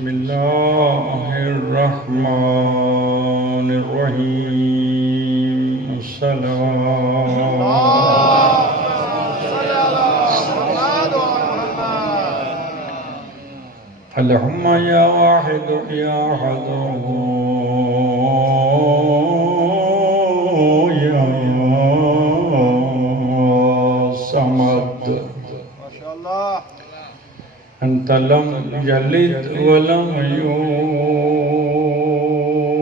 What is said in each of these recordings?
بسم الله الرحمن الرحيم السلام اللهم يا واحد يا أحد يا صمد أنت لم يلد ولم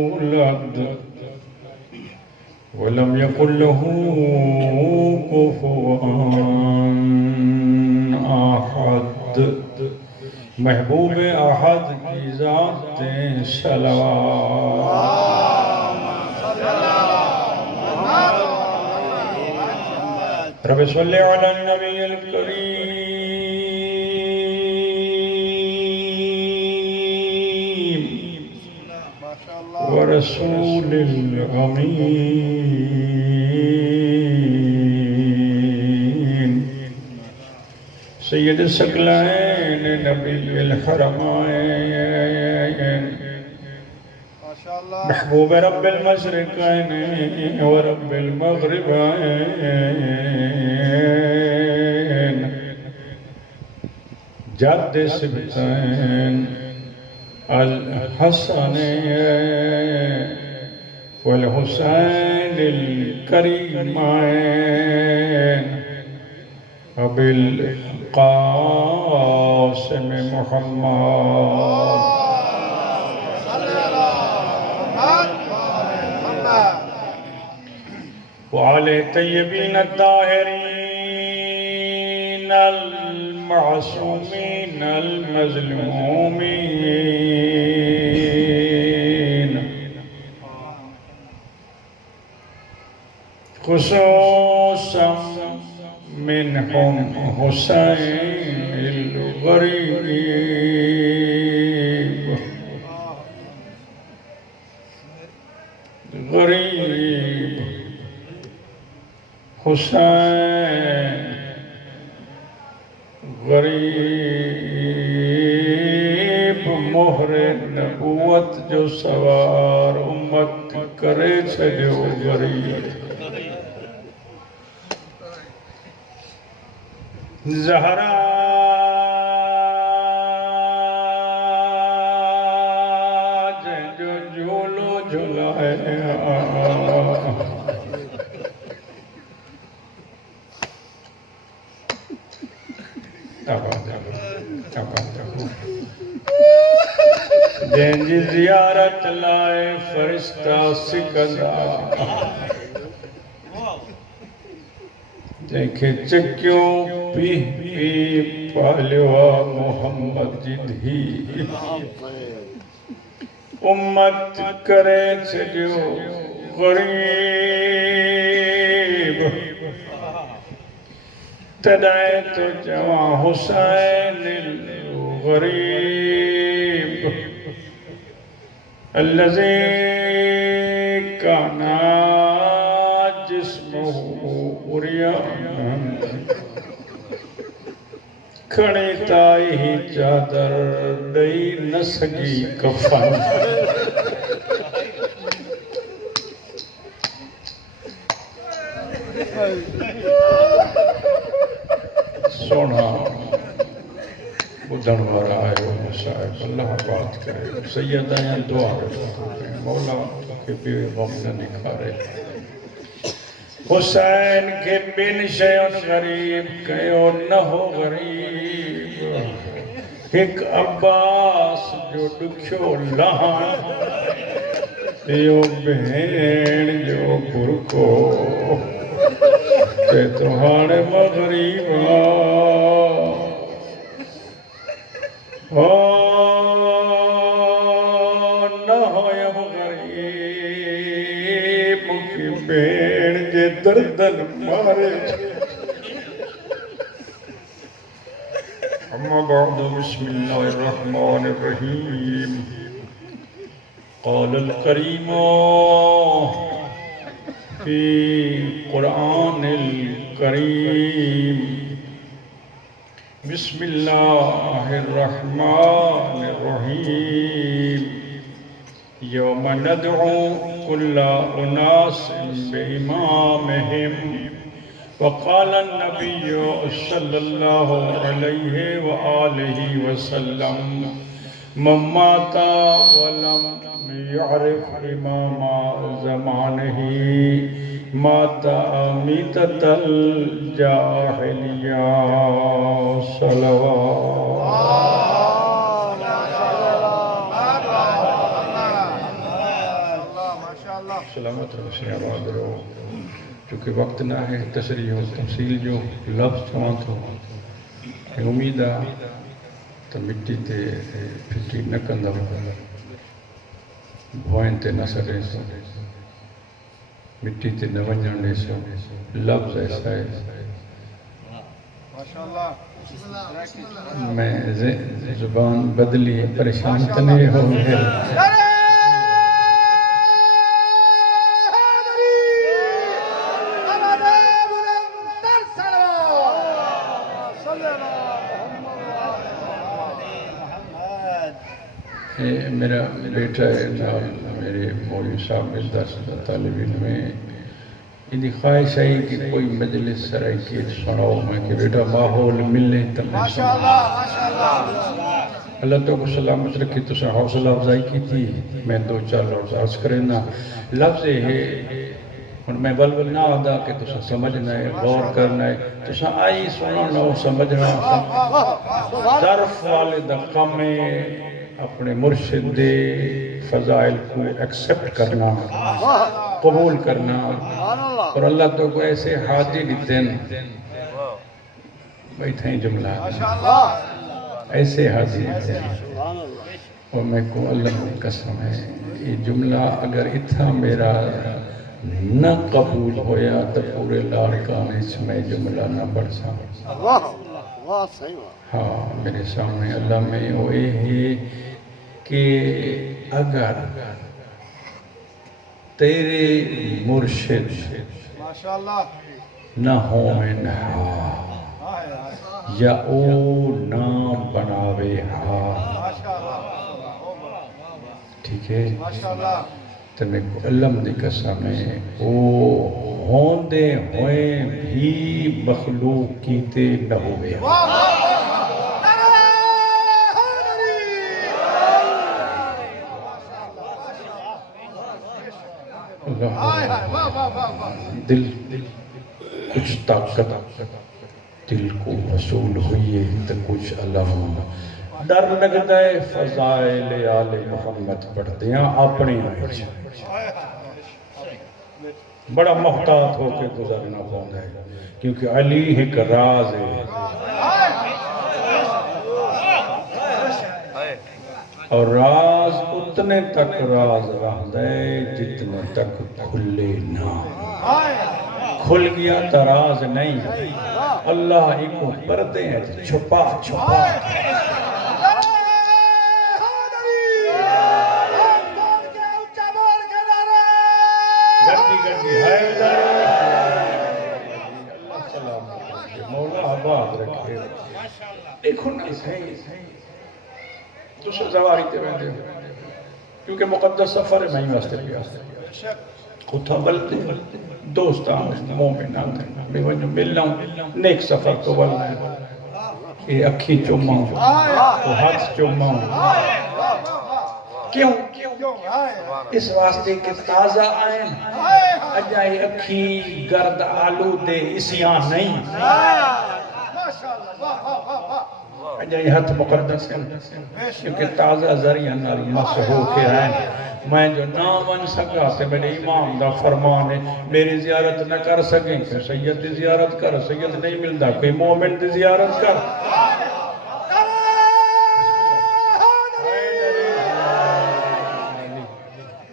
يولد ولم يكن له كفوا أحد محبوب احد کی ذات صلوات رب صلی علی النبی الکریم ورسول الامین سید الثقلین نبی الحرمین محبوب رب المشرقین ورب المغربین جد سبتین الحسن والحسین الکریمین وبالقاسم محمد وعلى طيبين الطاهرين المعصومين المظلومين خصوصا منهم حسين الغريب حسین غریب مہر نبوت جو سوار امت کرے چھجو غریب زہرا جو جھولو جھلائے جن جی زیارت لائے فرشتہ سکندہ دیکھے چکیوں پی پالوا محمد جدھی امت کرے چھجو غریب تدائے تو جوان حسین الغریب الذي كان جسمه عريانا کھڑی تائی ہی چادر دئی نہ سگی کفن سونا بدھن وارا آئے وہ مصائب اللہ بات کرے سیدہ یا دعا مولا کے بھی غم نہ نکھارے حسین کے بن شیعن غریب کہو نہ ہو غریب ایک عباس جو دکھو لہان یو بہن جو برکو کہ تمہارے مغریب نہ ہویا غریب کی بین جے دردن مارے اما بعد بسم اللہ الرحمن الرحیم قال الكريم في قرآن الكريم بسم اللہ الرحمن الرحیم یوم ندعو کل اناس بامامہم وقال النبی صلی اللہ علیہ وآلہ وسلم من مات ولم يعرف امام زمانه مات میتۃ الجاہلیہ صلوات سلامت رسی آباد رہو چونکہ وقت نہ ہے تشریح و تفصیل جو لفظ چواں تو امید ہے تو مٹی تے پھٹی نہ کندا بھوئن تے نہ سڑے سو مٹی تے نہ ونجن دے سو لفظ ایسا ہے میں زبان بدلی پریشان تو نہیں ہو گئے میرا بیٹا ہے میرے مولوی صاحب میں درس طالب علم میں انہی خواہش ہے کہ کوئی مجلس سرائی کی سناؤ میں کہ بیٹا ماحول ملنے تب میں سناؤ اللہ تو کو سلامت رکھی تو سن حوصلہ افزائی کی تھی میں دو چار لفظ عرض کرنا لفظ ہے اور میں بلبل نہ آدھا کہ تو سن سمجھنا ہے غور کرنا ہے تو سن آئی سننا سمجھنا ظرف والد قم اپنے مرشد دے فضائل کو ایکسپٹ کرنا قبول کرنا اور اللہ تو کو ایسے حاضر دیتے ہیں بیٹھا ہی جملہ ایسے حاضر دیتے ہیں اور میں کو اللہ کی قسم ہے یہ جملہ اگر اتھا میرا نہ قبول ہویا تو پورے لاڑکانے سے میں جملہ نہ بڑھ سکتا ہاں میرے سامنے اللہ میں وہ ہے کہ اگر تیرے مرشد نہ ہوئن ہا یا او نہ بناوے ہا ٹھیک ہے تو میں کو علم دی قسم ہے او ہوندے ہوئے بھی مخلوق کیتے نہ ہوئے دل کچھ طاقت دل کو وصول ہوئی ہے تو کچھ علم ڈر لگتا ہے فضائل آل محمد پڑھتے ہیں اپنے آئے بڑا محتاط ہو کے گزرنا پڑتا ہے کیونکہ علی ایک راز ہے اور راز اتنے تک راز رہتا ہے جتنے تک کھلے نہ کھل گیا تو راز نہیں اللہ ایک پردے ہیں چھپا چھپا مولا آباد رکھے دیکھو نا تو سے زواری تے رہتے ہو کیونکہ مقدس سفر ہے میں ہی واسطے پیا اتھا بلتے دوستان مومن آتے میں وجہ ملنا ہوں نیک سفر تو بلنا ہے یہ اکھی چوما ہوں تو ہاتھ چوما ہوں کیوں اس واسطے کہ تازہ آئیں اجائے اکھی گرد آلو دے اسیاں نہیں اجائے ہاتھ مقدس ہیں کیونکہ تازہ ذریعہ نال مسحو کے آئیں میں جو نہ من سکا سے میرے امام دا فرمان ہے میری زیارت نہ کر سکیں کہ سید دی زیارت کر سید نہیں ملتا کوئی مومن دی زیارت کر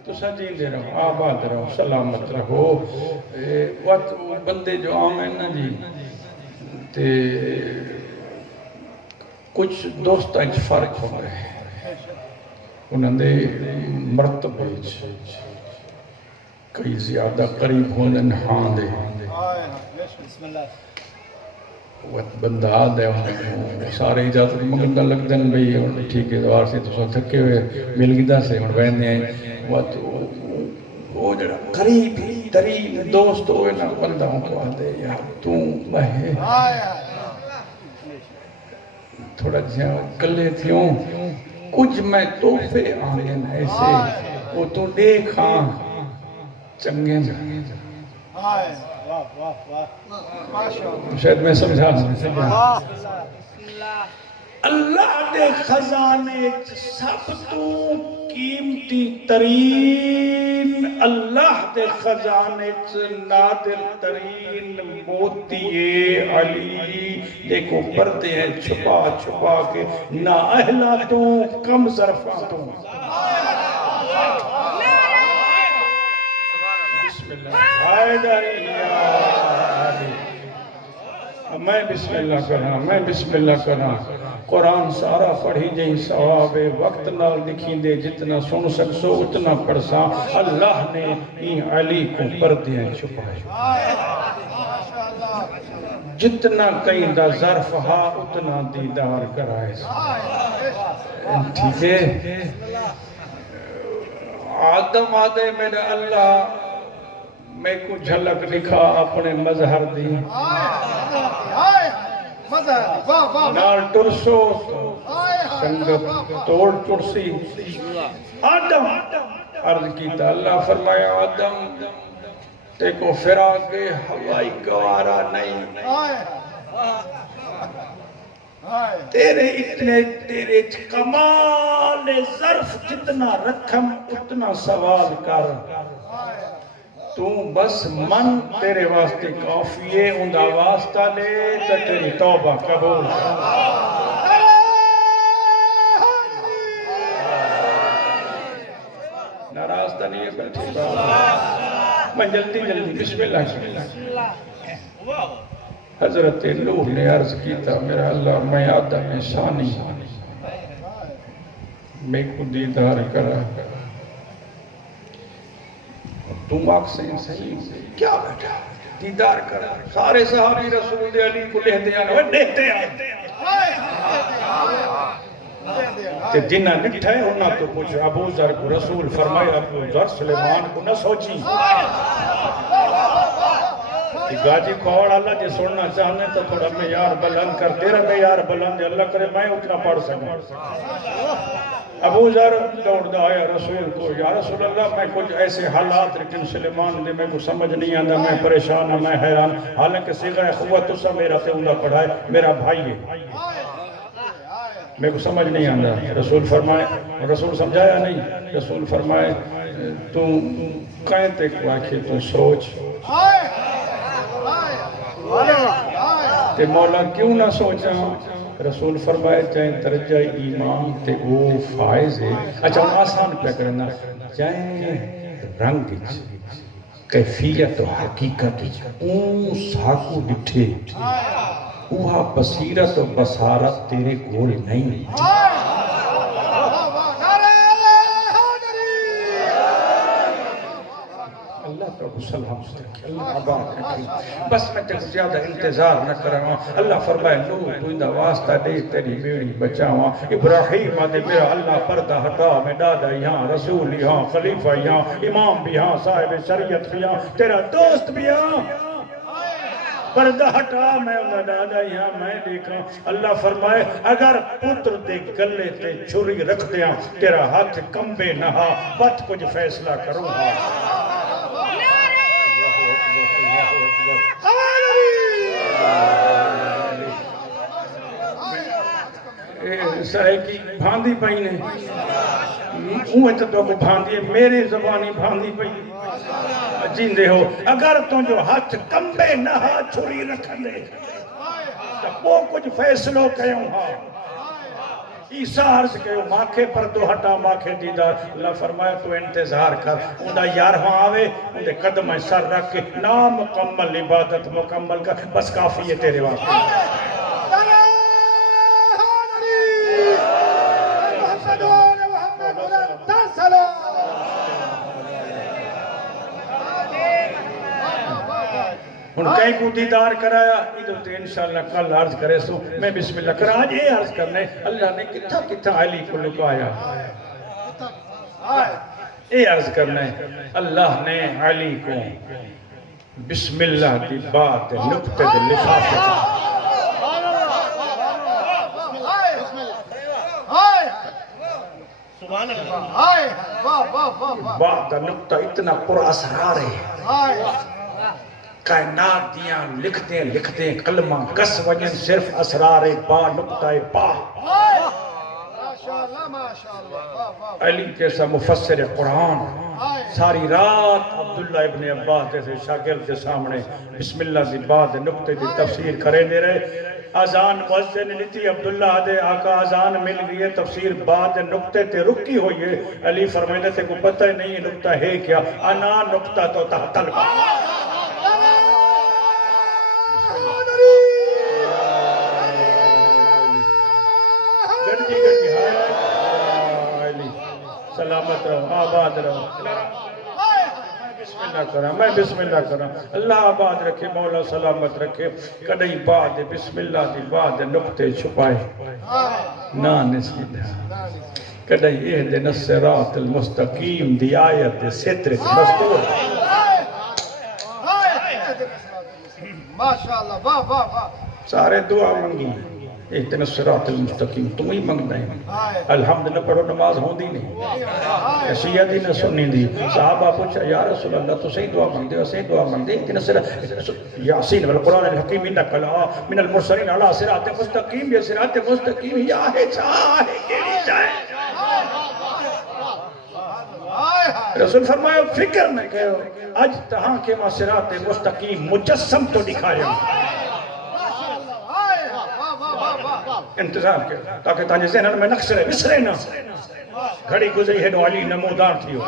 تو سجین دے رہو آباد رہو سلامت رہو بندے جو آمین نا جی تے کچھ دوستاں اچھ فرق ہو رہے ہیں انہوں نے مرتبہ کئی زیادہ قریب ہونے ہاں دے بندہ آدھے سارے اجازت منگن لگ دن بھئی ٹھیک ہے دوار سے تو تھکے ہوئے مل گدا سے ہوں ویندے ہیں وہ جڑا قریب ترین دوست ہوئے نا بندہ کو آدھے یار توں بہے تھوڑا جہاں کلے تھیوں کچھ میں توفے آگے ایسے وہ تو دیکھاں چنگے شاید میں سمجھا اللہ دے خزانے سب تو قیمتی ترین اللہ دے خزانے نادر ترین موتی علی دیکھو پردے ہیں چھپا چھپا کے نہ اہلا تو کم ظرفہ تو بسم اللہ میں بسم اللہ کرنا قرآن سارا پڑھی جائیں ثواب وقت نال دکھیں دے جتنا سن سکسو اتنا پڑھسا اللہ نے علی کو پردے چھپائے جتنا کہیں دا ظرف ہا اتنا دیدار کرائے ٹھیک ہے آدم آدھے میرے اللہ میں کو جھلک لکھا اپنے مظہر دی نال ٹرسو سنگت توڑ ٹرسی آدم عرض کیتا اللہ فرمایا آدم تے کو فراق ہوائی گوارا نہیں تیرے اتنے تیرے کمال ظرف جتنا رکھم اتنا سوال کر تو بس من تیرے واسطے کافی ہے اندھا واسطہ لے تو تیری توبہ قبول ناراض تا نہیں ہے بیٹھے میں جلدی بسم اللہ حضرت نوح نے عرض کیتا میرا اللہ میں آدم ثانی میں کو دیدار کرا تم آکسیں صحیح کیا بیٹھا دیدار کرا سارے صحابی رسول علی کو لہتے آنا وہ دیکھتے تے جنہ نٹھا ہے انہاں تو پوچھ ابو ذر کو رسول فرمایا ابو ذر سلیمان کو نہ سوچی کہ گاجی کھوڑ اللہ جے سننا چاہنے تو تھوڑا معیار بلند کر تیرا معیار بلند اللہ کرے میں اتنا پڑھ سکوں ابو ذر دوڑ آیا رسول کو یا رسول اللہ میں کچھ ایسے حالات لیکن سلیمان دے میں کو سمجھ نہیں آندہ میں پریشان ہوں میں حیران حالانکہ صیغہ قوت تو سا میرا تے اندہ پڑھائے میرا بھائی ہے میں کو سمجھ نہیں آندہ رسول فرمائے رسول سمجھایا نہیں رسول فرمائے تو کہیں تے کو آکھے تو سوچ تے مولا کیوں نہ سوچا رسول فرمائے چاہیں درجہ ایمان تے وہ فائز ہے اچھا ہم آسان پہ کرنا چاہیں رنگ کیفیت و حقیقت اون ساکو ڈٹھے اوہا بصیرت و بصارت تیرے گول نہیں اللہ تو سلام سکھے اللہ آباد رکھے بس میں تک زیادہ انتظار نہ کروں اللہ فرمائے لو تو اندہ واسطہ دے تیری بیڑی بچاواں ابراہیم آدھے میرا اللہ پردہ ہٹا میں دادا یہاں رسول یہاں خلیفہ یہاں امام بھی یہاں صاحب شریعت بھی یہاں تیرا دوست بھی یہاں پردہ ہٹا میں انہا دادا یہاں میں دیکھا اللہ فرمائے اگر پتر دے گلے تے چھری رکھ دیا تیرا ہاتھ کمبے نہا بات کچھ فیصلہ کروں گا سرے کی بھاندی پئی نے اوہ تو کو بھاندی میرے زبانی بھاندی پئی جیندے ہو اگر تو جو ہاتھ کمبے نہا چھری رکھ دے تو وہ کچھ فیصلوں کہوں ہاں عیسیٰ عرض کہو ماکھے پر تو ہٹا ماکھے دیدار اللہ فرمایا تو انتظار کر اندہ یارہاں آوے اندے قدم سر رکھ کے نامکمل عبادت مکمل کر بس کافی ہے تیرے واقعی ہن کہیں کو دیدار کرایا ادھر تے انشاءاللہ کل عرض کرے سو میں بسم اللہ کرا آج یہ عرض کرنے اللہ نے کتھا کتھا علی کو لکایا یہ عرض کرنے اللہ نے علی کو بسم اللہ دی بات نقطے دے لفافے بات نقطہ اتنا پر اسرار ہے کائنات دیاں لکھتے کلمہ کس وجن صرف اسرار با نقطہ با علی کیسا مفسر قرآن ساری رات عبداللہ ابن عباس جیسے شاگرد کے سامنے بسم اللہ دی بات نقطے دی تفسیر کرے دے رہے آزان مؤذن لیتی عبداللہ دے آقا آزان مل گئی تفسیر بعد نقطے تے رکی ہوئی ہے علی فرمائنے تے کو پتہ نہیں نقطہ ہے کیا انا نقطہ تو تحت الباب سلامت رہو آباد رہو بسم اللہ کرا میں بسم اللہ کرا اللہ آباد رکھے مولا سلامت رکھے کدئی بعد بسم اللہ دی بعد نقطے چھپائے نا نسیدہ کدئی اہدنا الصراط المستقیم دی آیت ستر مستور ماشاءاللہ واہ واہ واہ سارے دعا منگی اہدنا الصراط المستقیم تم ہی منگنا ہے الحمد نہ پڑھو نماز ہوں دی نہیں شیعہ دی نہ سنی دی صحابہ پوچھا یا رسول اللہ تو صحیح دعا مانگ دے صحیح دعا مانگ دے اہدنا الصراط یاسین والقرآن الحکیم انک من المرسلین علی صراط مستقیم یا صراط مستقیم یا ہے چاہے کیڑی چاہے رسول فرمایا فکر میں کہو آج تہاں کے ماں صراط مستقیم مجسم تو دکھایا انتظار کیا تاکہ تانجے ذہنن میں نقش رہے بسرے نہ گھڑی گزری ہے نو علی نمودار تھی ہو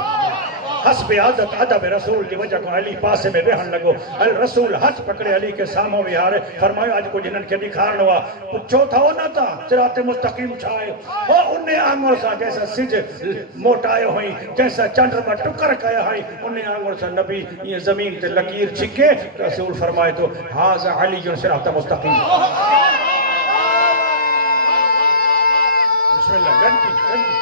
حسب عادت عدب رسول کی وجہ کو علی پاسے میں بہن لگو الرسول ہاتھ پکڑے علی کے ساموں بھی ہارے فرمایا آج کو جنن کے دکھار ہوا پچھو تھا ہونا تھا صراط مستقیم چھائے اور انہیں آنگور سا جیسا سج موٹائے ہوئی جیسا چندر میں ٹکر کیا ہوئی انہیں آنگور سا نبی یہ زمین تے لکیر چھکے رسول فرمائے تو حاضر علی جو صراط مستقیم بسم اللہ گھنٹی گھنٹی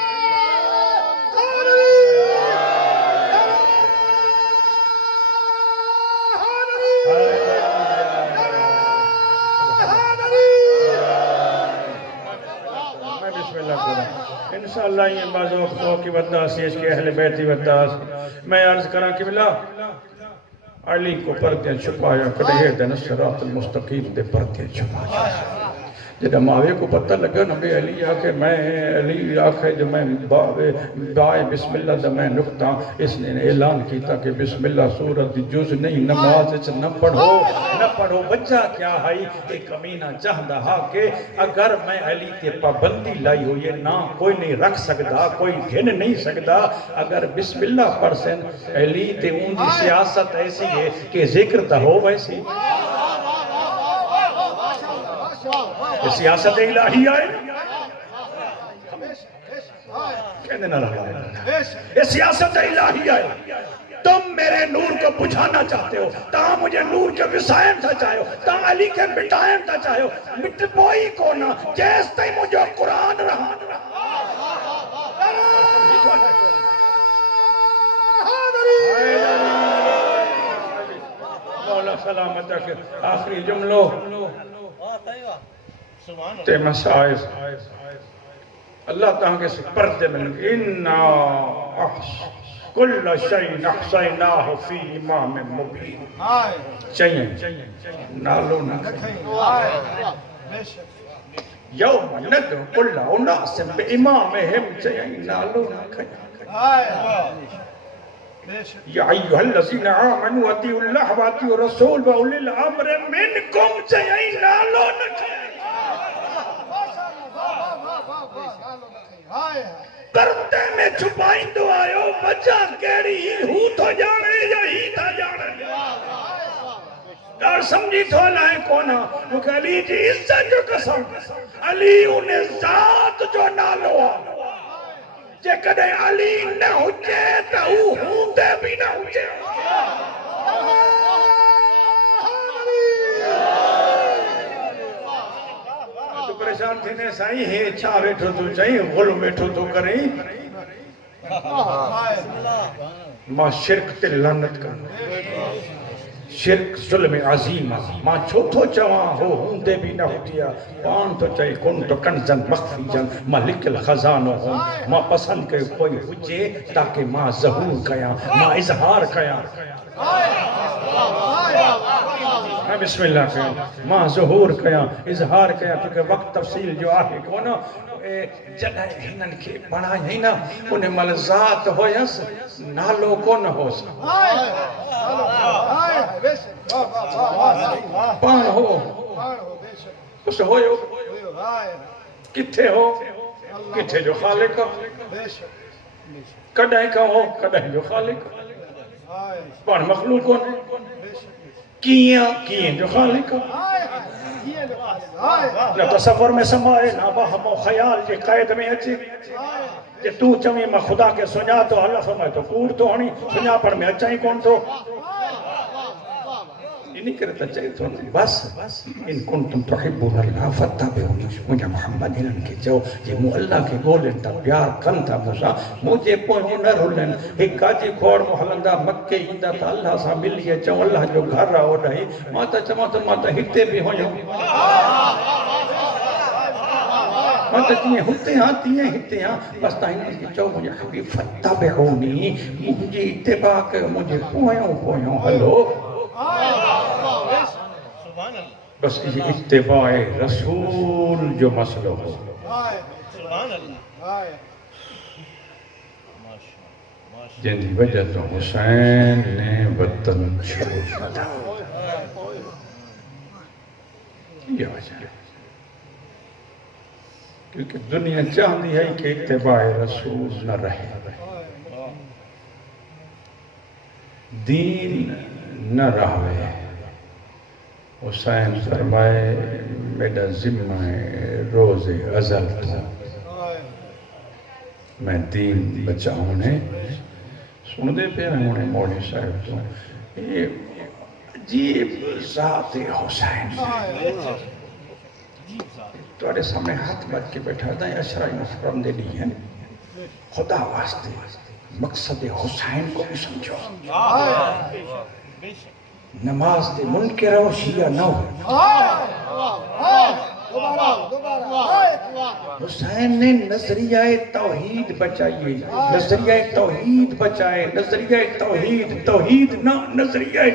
میں بسم اللہ کروں انشاءاللہ یہ بعض وقتوں کی بداس اس کے اہل بیتی بداس میں عرض کرا کہ بلا علی کو پردے چھپایا کدے دن الصراط المستقیم دے پردے چھپایا جدہ ماوے کو پتہ لگا نبی علی آکے میں علی آکے جو میں بائے بسم اللہ دا میں نکتا اس نے اعلان کیتا کہ بسم اللہ سورت جز نہیں نماز نہ پڑھو بچہ کیا ہائی ایک کمینہ چاہدہ ہا کہ اگر میں علی تے پابندی لائی ہو یہ نا کوئی نہیں رکھ سکتا کوئی گھن نہیں سکتا اگر بسم اللہ پرسن علی تے ان کی سیاست ایسی ہے کہ ذکر تا ہو ویسی سیاست الہی آئے کہنے نہ رہا ہے یہ سیاست الہی آئے تم میرے نور کو بجھانا چاہتے ہو تاں مجھے نور کے وسائن تھا چاہے ہو تاں علی کے مٹائن تھا چاہے ہو مٹ بوئی کو نہ جیس تے مجھے قرآن رہا مولا سلامت رکھے آخری جملو تے مسائز اللہ تعالیٰ کے پردے میں اِنَّا كُلَّ شَيْءٍ أَحْصَيْنَاهُ فِي إِمَامٍ مُبِينٍ چاہیے نالو نہ یوم ندعو كُلَّ أُنَاسٍ بِإِمَامِهِمْ چاہیے نالو نہ یا ایوہ الذین آمنوا اطیعوا اللہ واطیعوا الرسول واولی الامر منکم چاہیے نالو نہ پردے میں چھپائیں دو آئے ہو بچہ کیڑی ہو تو جانے یا ہی تا جانے اور سمجھی تو لائیں کونا کیونکہ علی جی عزت جو قسم علی انہیں ذات جو نالو جے کدے علی نہ ہوچے تو ہوں دے بھی نہ ہوچے پریشان تھی نے سائیں ہے چھا بیٹھو تو چاہیے غلو بیٹھو تو کریں ماں شرک تے لعنت کرنا شرک ظلم عظیم ماں چھوٹو چواں ہو ہوندے بھی نہ ہوتیا پان تو چاہیے کن تو کنزن مخفی جن ملک الخزانو ہوں ماں پسند کے کوئی ہوجے تاکہ ماں ظہور کیا ماں اظہار کیا میں بسم اللہ کیا ماں ظہور کیا اظہار کیا کیونکہ وقت تفصیل جو آگے کونو جنہ ہنن کے بڑھائیں ہی نا انہیں ملزات ہو یس نالو کون ہو سا پان ہو اس ہوئے کتھے ہو کتھے جو خالق کڑھائیں کا ہو کڑھائیں جو خالق پان مخلوق کون ہے کیاں جو خالق نہ تصور میں سمائے نہ وہم و خیال جے قید میں اچھے جے تو چویں میں خدا کے سنیا تو اللہ فرمائے تو کور تو ہونی سنیا پڑھ میں اچھا ہی کون تو یہ نہیں کرتا چاہیے تو بس ان کنتم تحبون اللہ فتابعونی مجھے محمد انہن کے جو یہ مو اللہ کے گولن تا پیار کن تا موسیٰ مجھے پوچھو نہ رولن ایک کاجی کھوڑ محلندہ مکے ہندہ تا اللہ سا ملیے چو اللہ جو گھر رہا ہو رہی ماتا چما تو ماتا ہکتے بھی ہوئے ماتا تیئے ہتے ہاں بس تاہی کی چو مجھے حبیب فتابعونی مجھے اتباع کے مجھے پویوں ہلو بس یہ اتباع رسول جو مسئلہ ہو جن دی وجہ تو حسین نے وطن چھوڑ دیا یہ وجہ ہے کیونکہ دنیا چاہتی ہے کہ اتباع رسول نہ رہے دین نہ رہے حسین فرمائے میرا ذمہ روز ازل تھا میں دین بچاؤں نے سن دے پہ رہے انہیں مولی صاحب تو یہ عجیب ذات حسین تمہارے سامنے ہاتھ بات کے بیٹھا تھا یہ اشرائی مفرم دے لی ہے خدا واسطے مقصد حسین کو بھی سمجھو نماز دے منکر و شیعہ نہ ہو حسین نے نظریہ توحید بچائیے نظریہ توحید بچائے نظریہ توحید نہ نظریہ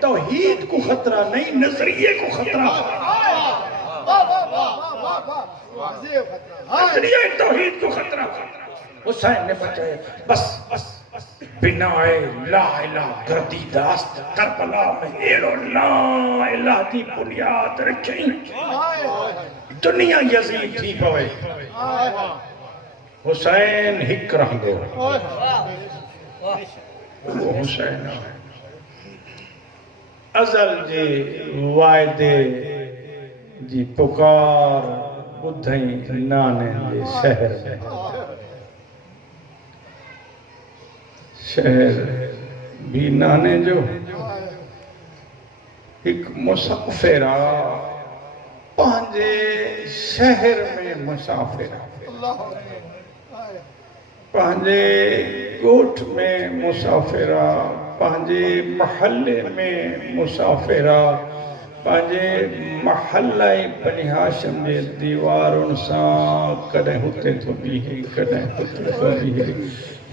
توحید کو خطرہ نہیں نظریے کو خطرہ نظریہ توحید کو خطرہ حسین نے بچائے بس بنا لا الہ گردیداست کربلا میں ایڑو لا الہ دی بنیاد رکھیں دنیا یزید تھی پوے حسین ہک رہ گو وہ حسین ازل جے وائدے جی پکار بدھائیں نانے دے شہر میں شہر بھی نانے جو ایک مسافرہ پانجے شہر میں مسافرہ پانجے گوٹھ میں مسافرہ پانجے محلے میں مسافرہ پانجے محلہ بنی ہاشم دے دیواروں سا کدیں ہوتے تو بھی ہے کدیں ہوتے تو بھی ہے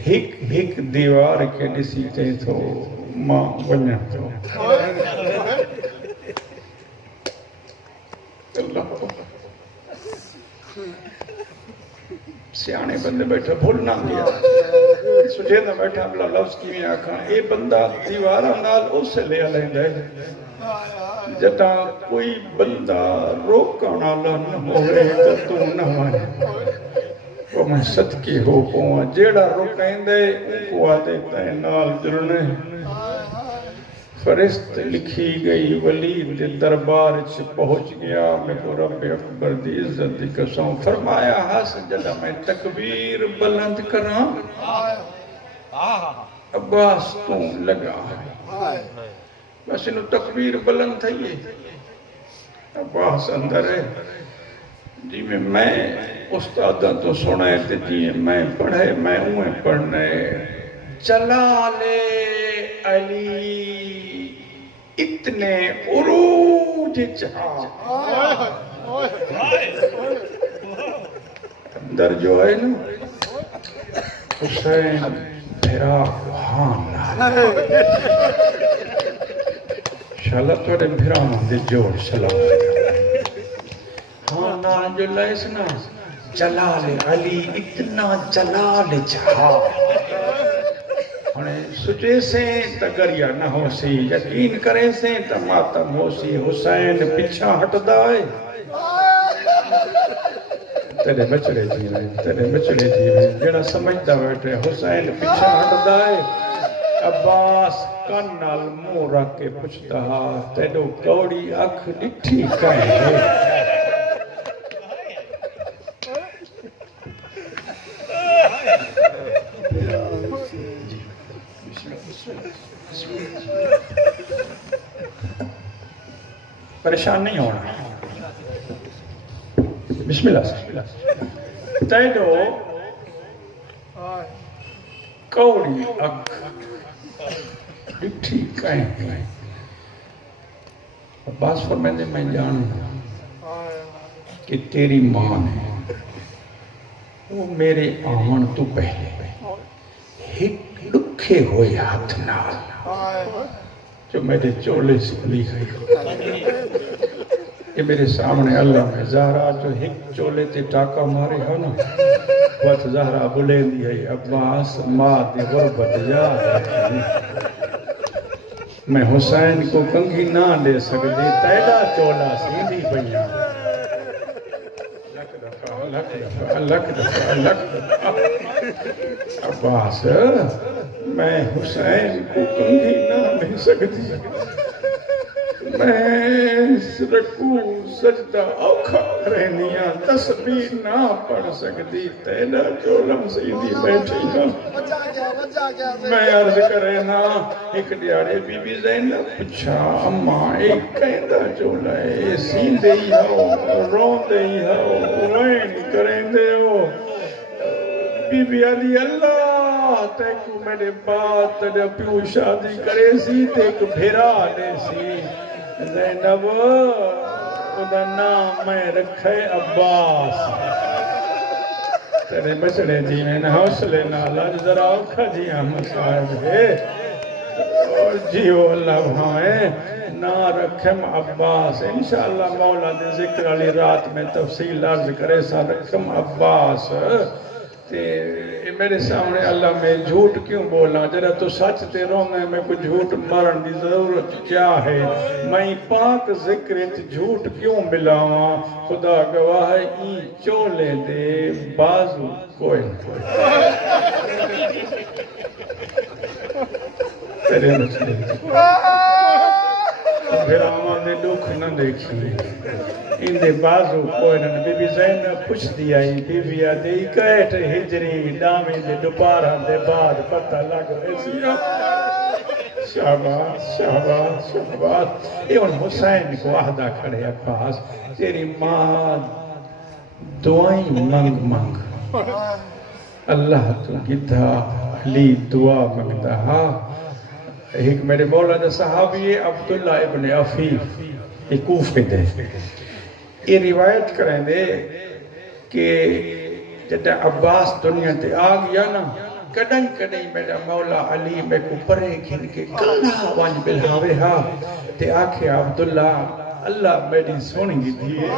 ہک دیوار کے ڈسیتے تو ماں بنیا تو اللہ سیانے بندے بیٹھا بھولنا دیا سجھے نہ بیٹھا بلا لفظ کی میں آکھاں اے بندہ دیوارہ نال اس سے لے لیں دے جتا کوئی بندہ روکانا لن ہوئے تو نہ مانے وہ میں صدقی ہو پوہاں جیڑا روکیں دے ان کو آدھے تائیں نال جرنے فرست لکھی گئی ولید دربار سے پہنچ گیا میں کو رب اکبر دی عزت دی قسم فرمایا ہاس جدا میں تکبیر بلند کراں عباس تو لگا بس انہوں تکبیر بلند تھا یہ عباس اندر ہے جی میں استاداں تو سنے تے جی میں پڑھے میں اویں پڑھنے جلال علی اتنے عروج چاہ اندر جو ہے نا حسین بھیرا وہاں شاءاللہ توڑے بھیرا مندے جوڑ سلام ہاں نال جو لائس نا جلال علی اتنا جلال چاہا انہیں سجے سے تگریا نہ ہو سی یقین کرے سے تماتم ہو سی حسین پچھا ہٹ دائے تیرے بچڑے جی جیڑا سمجھتا بیٹھے حسین پچھا ہٹ دائے عباس کنال منہ رکھ کے پوچھتا تیرو کوڑی اکھ ڈٹھی کہیں ہے پریشان نہیں ہونا بسم اللہ تیرو کوڑی اکھ ڈٹھی کہیں ہے عباس فرمائے میں جانتا کہ تیری ماں نے وہ میرے آمن تو پہلے ایک لکھے ہوئے ہاتھ نال جو میرے چولے سے لی گئی یہ میرے سامنے اللہ میں زہرا جو ایک چولے تے ٹاکا مارے ہو نا وقت زہرا بلے دی ہے عباس ماں دی غربت جا ہے میں حسین کو کنگھی نہ لے سکتے تیڑا چولا سیدھی پہیاں لکھ دفعہ عباس میں حسین کو کنگھی نہ لے سکتی میں رکوع سجدہ اوکھا رہنیاں تسبیح نہ پڑھ سکتی تیڑا چولم سیدھی بیٹھی نا میں عرض کرے نا ایک دیارے بی بی زینب پچھا اماں ایک کہندہ چولا ہے سیندے ہی ہو روندے ہی ہو وین کریں دے ہو بی بی علی اللہ تیکو میرے بعد تیرے پیو شادی کرے سی تیک بھیرا لے سی زینب خدا نام میں رکھے عباس تیرے بچڑے جی میں نہ حوصلے نہ لاج ذرا اوکھا جی ہم صاحب ہے اور جیو اللہ بھائیں نہ رکھم عباس انشاءاللہ مولا دے ذکر علی رات میں تفصیل عرض کرے سا رکھم عباس تے میرے سامنے اللہ میں جھوٹ کیوں بولا جرا تو سچ تے رونے میں کوئی جھوٹ مرن دی ضرورت کیا ہے میں پاک ذکر جھوٹ کیوں ملاواں خدا گواہ ای چولے دے بازو کوئی تیرے مسئلے پھر آمان دے دکھ نہ دیکھی ان دے بازو کوئی نہ بی بی زینب پوچھ دیا بی بی آدھے کہت ہجری دامی دے دوپارہ دے بعد پتہ لگ ایسی شہباز شہباز شہباز ایون حسین کو عہدہ کھڑے عباس تیری ماں دعائیں منگ منگ اللہ تو گدھا علی دعا منگتا ایک میرے مولا نے صحابی عبداللہ ابن عفیف ایک کوفے دے یہ روایت کریں دے کہ جب عباس دنیا تے آ گیا نا کڑنگ کڑنگ میرا مولا علی میں کو پرے کھن کے کلا وانج بلہاوے ہا تے آکھے عبداللہ اللہ میری سونگی دیئے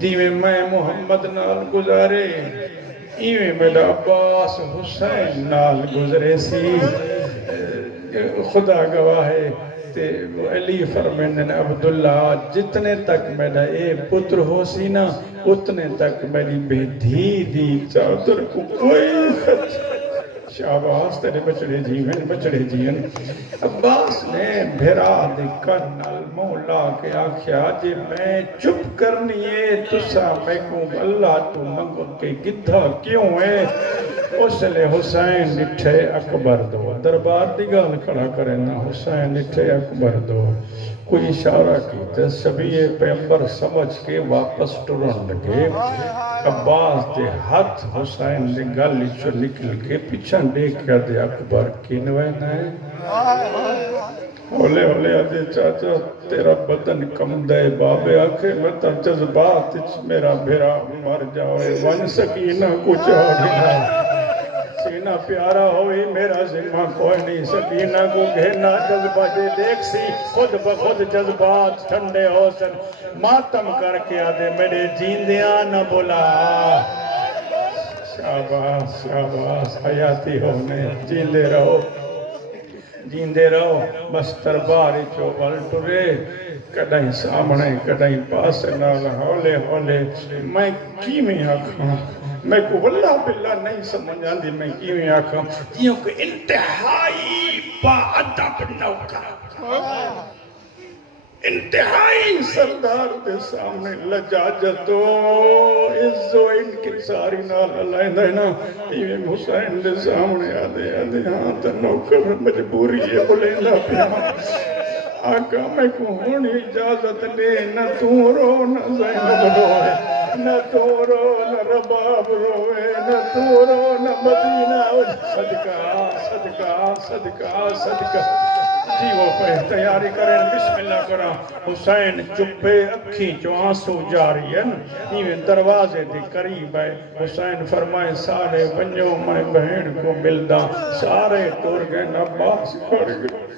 دیوے میں محمد نال گزارے ایویں میرا عباس حسین نال گزرے سی خدا گواہ ہے علی فرمائن عبداللہ جتنے تک میرا اے پتر ہو سی نا اتنے تک میری بے دھی دی چادر کو کوئی خط شہباز تیرے بچڑے جیون عباس نے بھیرا دے کنال مولا کے آکھیا جے میں چپ کرنی ہے تسا میں کو اللہ تو منگو کے گدھا کیوں ہے اس لئے حسین نٹھے اکبر دو دربار دی گال کھڑا کرے نا حسین اٹھے اکبر دو کوئی اشارہ کیتا سبھی پیغمبر سمجھ کے واپس ٹرن لگے عباس دے ہاتھ حسین دے گل چو نکل کے پیچھے دیکھا دے اکبر کینوے نائے ہولے ہولے آدھے چاچا تیرا بدن کم دے بابے آکھے متا جذبات میرا بھیرا مر جاؤے ون سکینہ کچھ ہوگی سینہ پیارا ہوئی میرا ذمہ کوئی نہیں سکینہ کو گھینا جذبہ دے دیکھ سی خود بخود جذبات ٹھنڈے ہو سن ماتم کر کے آدھے میرے جیندیاں نہ بلا شاباس شاباس حیاتی ہونے جیندے رہو بس درباری چوبل ٹرے کدائیں سامنے کدائیں پاس نال ہولے ہولے میں کی میں آکھاں میں کو واللہ باللہ نہیں سمجھ آندی میں کی میں آکھاں یہ کہ انتہائی با ادب نوکر انتہائی سردار دے سامنے لجاجت و عز و انکساری نال اللہ دینا امام حسین دے سامنے آدھے ہاں تا نوکر مجبوری ہے بلیندہ پیا آقا میں کو ہونی اجازت دے نہ تو رو نہ زینب روئے نہ تو رو نہ رباب روئے نہ تو رو نہ مدینہ صدقہ صدقہ صدقہ صدقہ جی وہ پہ تیاری کریں بسم اللہ کرا حسین چپے اکھی جو آنسو جاری ہے نیویں دروازے دے قریب ہے حسین فرمائے سارے بنجو میں بہن کو ملدا سارے ٹور گئے عباس کھڑ گئے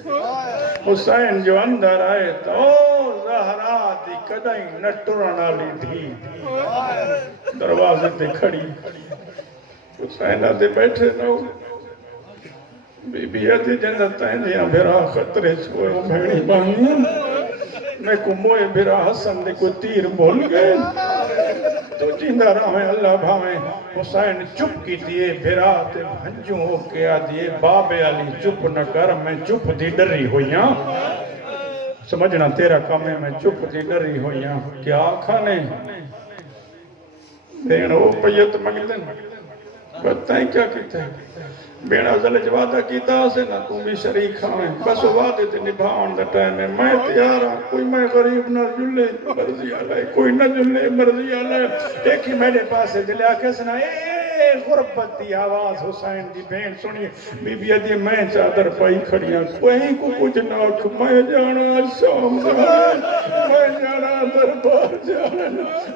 حسین جو اندر آئے تو زہرا دی کدائیں نہ ٹرنا لی تھی دروازے دے کھڑی حسین آدھے بیٹھے نہ بی بی آدھی جنتائیں دیاں بھیرا خطرے چھوئے وہ بھیڑی بانی میں کو موئے بھیرا حسن دے کو تیر بھول گئے تو جیندہ رہے اللہ بھاویں حسین چپ کی دیئے بھیرا تے بھنجوں ہو کے آدھیے بابے علی چپ نہ کر میں چپ دی ڈری ہویاں سمجھنا تیرا کام ہے میں چپ دی ڈری ہویاں کیا کھانے بینا وہ پیت مگدن بتائیں کیا کہتے ہیں بینا زلج وعدہ کیتا سے نہ تم بھی شریک ہاں بس وعدے تے نبھاؤن دا ٹائم ہے میں تیار ہاں کوئی میں غریب نہ جلے مرضی آلائے کوئی نہ جلے مرضی آلائے دیکھی میرے پاس دلے آکے سنا غربت دی آواز حسین دی بین سنی بی بی دی میں چادر پائی کھڑیاں کوئی کو کچھ ناک میں جانا شام جانا میں جانا دربار جانا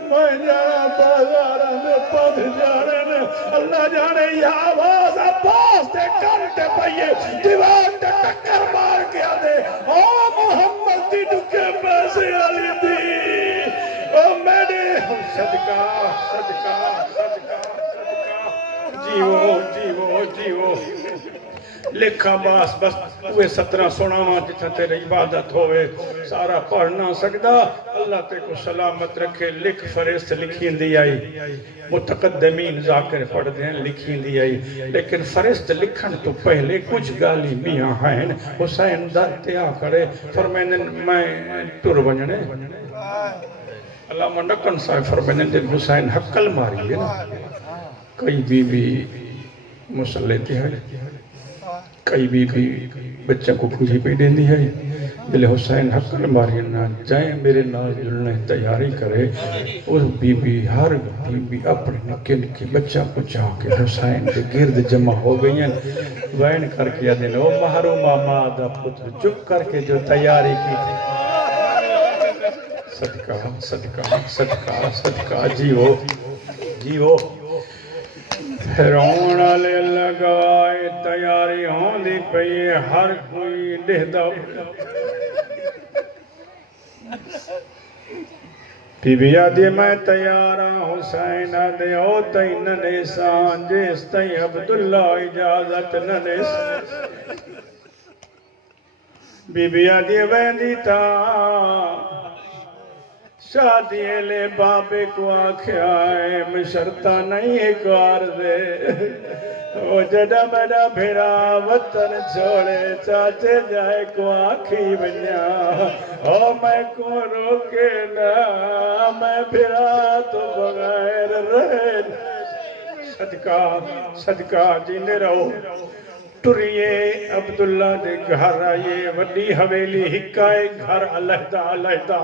میں جانا بازارہ میں پد جانا اللہ جانے یہ آواز عباس دے کانٹے پائیے دیوان دے ٹکر مار کے آدھے او محمد دی ڈکے پیسے علی دی او میں نے صدقہ صدقہ صدقہ جیو لکھا باس بس اوے 17 سناواں جتھا تیرے عبادت ہوئے سارا پڑھ نہ سکدا اللہ تے کو سلامت رکھے لکھ فرست لکھیں دی آئی متقدمین ذاکر پڑھ دیں لکھیں دی آئی لیکن فرست لکھن تو پہلے کچھ گالی میاں ہیں حسین دا تیا کرے فرمائن میں ٹر ونجنے اللہ منڈکن صاحب فرمائن دن حسین حقل ماری ہے نا کئی بی بی مسلح تھی ہے کئی بی بی بچہ کو کھوجی پہ دین دی ہے بلے حسین حقل ماری نہ جائیں میرے نال جلنے تیاری کرے اس بی بی ہر بی بی اپنے نکے نکے بچہ کو چاہ کے حسین کے گرد جمع ہو گئی ہیں وین کر کے دن او محروم آمادہ پتر چپ کر کے جو تیاری کی تھی صدقہ صدقہ صدقہ صدقہ جیو پھرون علی لگائے تیاری ہوں دی پئی ہر کوئی دہدہ بی بی آدھی میں تیارا حسین آدھے او تئی ننیسان جیس تئی عبداللہ اجازت ننیسان بی بی آدھی ویندی تا شادی لے بابے کو آکھیا ہے مشرطہ نہیں ایک دے او جڑا بڑا بھیرا وطن چھوڑے چاچے جائے کو آکھی بنیا او میں کو روکے نا میں بھیرا تو بغیر رہے صدقہ صدقہ جیندے رہو ٹریے عبداللہ دے گھر آئیے وڈی حویلی ہکائے گھر علیحدہ علیحدہ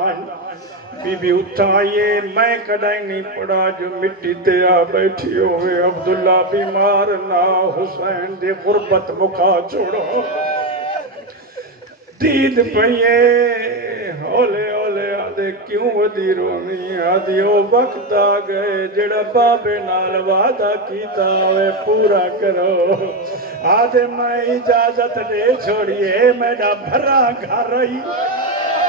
بی بی اٹھا آئیے میں کڑائی نہیں پڑا جو مٹی تے آ بیٹھی ہوئے عبداللہ بیمار نہ حسین دے غربت مکھا چھوڑو دید پہیے ہولے ہولے آدھے کیوں ودی رونی آدھی او وقت آ گئے جڑا بابے نال وعدہ کیتا ہوئے پورا کرو آدھے میں اجازت دے چھوڑیے میرا بھرا گھر رہی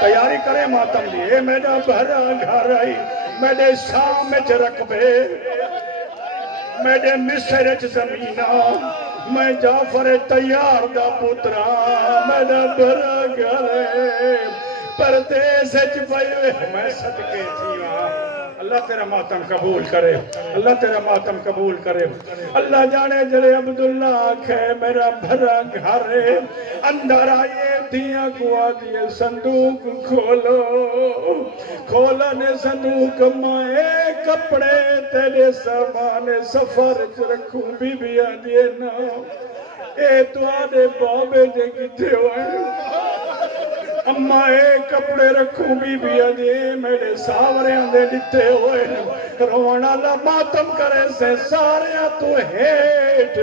تیاری کرے ماتم لیے میرا بھرا گھر رہی میرے سامنے رکبے میرے مصر زمینہ میں جعفر تیار دا پترا میرا بھرا گھر پردیس چپائے میں صدقے تھی اللہ تیرا ماتم قبول کرے اللہ تیرا ماتم قبول کرے اللہ جانے جڑے عبداللہ آکھے میرا بھرا گھر ہے اندر آئیے دیا کو آدھیے صندوق کھولو کھولنے صندوق مائے کپڑے تیرے سامان سفر رکھوں بی بی آدھیے نا اے تو آدھے بابے دے کتے ہوئے اماں اے کپڑے رکھوں بی بی آدھے میرے ساورے آندے لٹے ہوئے رونا ماتم کرے سے سارے تو ہیٹ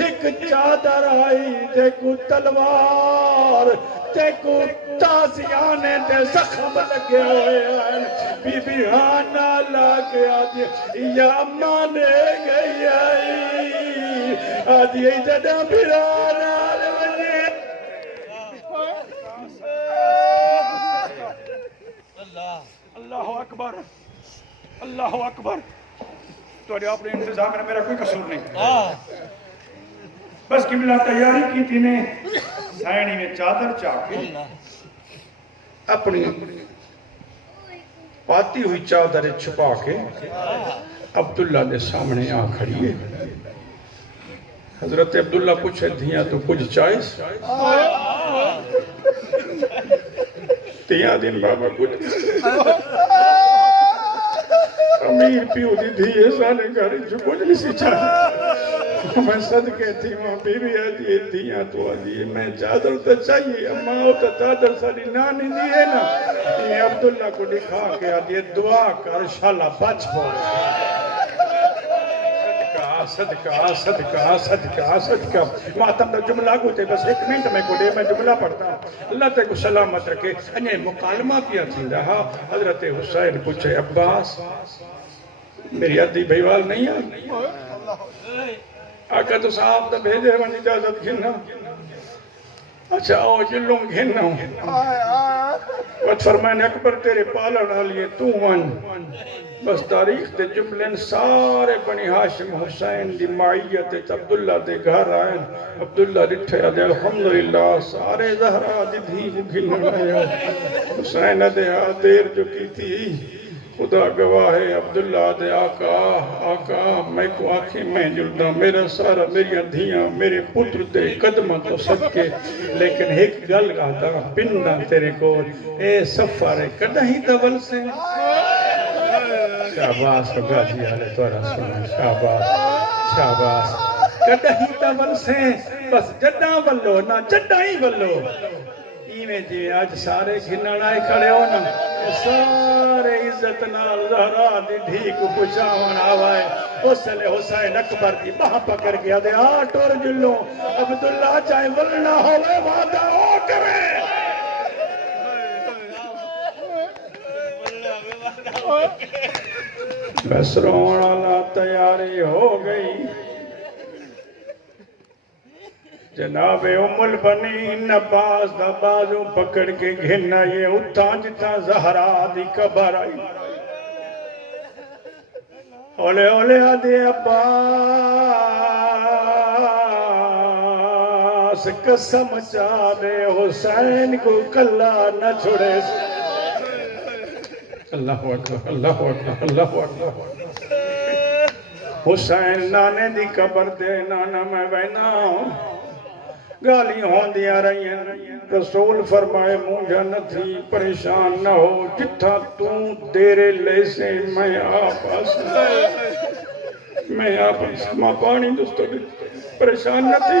ایک چادر آئی تے کو تلوار تے کو تازیانے تے زخم لگے ہوئے ہیں بی بی آنا لگے آدھے یا اماں نے گئی آئی آدھے جدہ بھرانا اللہ اکبر اللہ اکبر تو آپ نے انتظام میں میرا کوئی قصور نہیں بس قبلہ تیاری کی تھی نے سائنی میں چادر چاکی اپنی پاتی ہوئی چادر چھپا کے عبداللہ دے سامنے آ کھڑی ہے حضرت عبداللہ پوچھے دھیاں تو کچھ چائس تیاں دن بابا کچھ امیر پیو دی دھیے سالے گھر جو کچھ نہیں سی چاہتا میں صدقے تھی وہاں بیوی آدھی دھیاں تو آدھی میں چادر تو چاہیے اماں ہو تو چادر ساری نانی دیئے نا یہ عبداللہ کو دکھا کے آدھی دعا کر شالا بچ پہنچ صدقہ صدقہ صدقہ صدقہ ماتم دا جملہ کو تے بس ایک منٹ میں کو دے میں جملہ پڑھتا ہوں اللہ تے کو سلامت رکھے انہیں مکالمہ پیا تھی رہا حضرت حسین پوچھے عباس میری عدی بھائیوال نہیں ہے آقا تو صاحب دا بھیجے من اجازت گھننا اچھا آؤ جلوں گھننا ہوں وقت فرمائن اکبر تیرے پالن آلیے تو ون بس تاریخ تے جملن سارے بنی ہاشم حسین دی معیت عبداللہ دے گھر آئیں عبداللہ رٹھے دے الحمدللہ سارے زہرہ دی دھی گھن آیا حسین دے دیر جو کی تھی خدا گواہ ہے عبداللہ دے آقا میں کو آنکھیں میں جلدہ میرا سارا میری دھیاں میرے پتر تے قدمہ تو صدقے لیکن ایک گل آتا پندہ تیرے کو اے سفر کدہ ہی دول سے شاباس کو گاجی آلے توڑا سنیں شاباس شاباس کدہ ہی دول سے بس جدہ ولو نا جدہ ہی ولو ایمیں جی آج سارے گھنن آئے کھڑے ہونا سارے عزت نال زہرا دی دھی کو پچھاون آوائے اس لئے حسین اکبر دی باہ پکر گیا دے آٹھ اور جلوں عبداللہ چاہے ولنا ہوئے وعدہ ہو کرے بس رونا لا تیاری ہو گئی جناب ام البنین عباس دا بازو پکڑ کے گھننا یہ اتھا جتا زہرا دی قبر آئی اولے اولے آدھے عباس قسم چاہے حسین کو کلا نہ چھوڑے اللہ اکبر اللہ اکبر اللہ اکبر حسین نانے دی قبر دے نانا میں بہنا گالی ہون دیا رہی ہیں رسول فرمائے مجھے نہ تھی پریشان نہ ہو جتھا توں دیرے لے سے میں آپ ماں پانی دوستو پریشان نہ تھی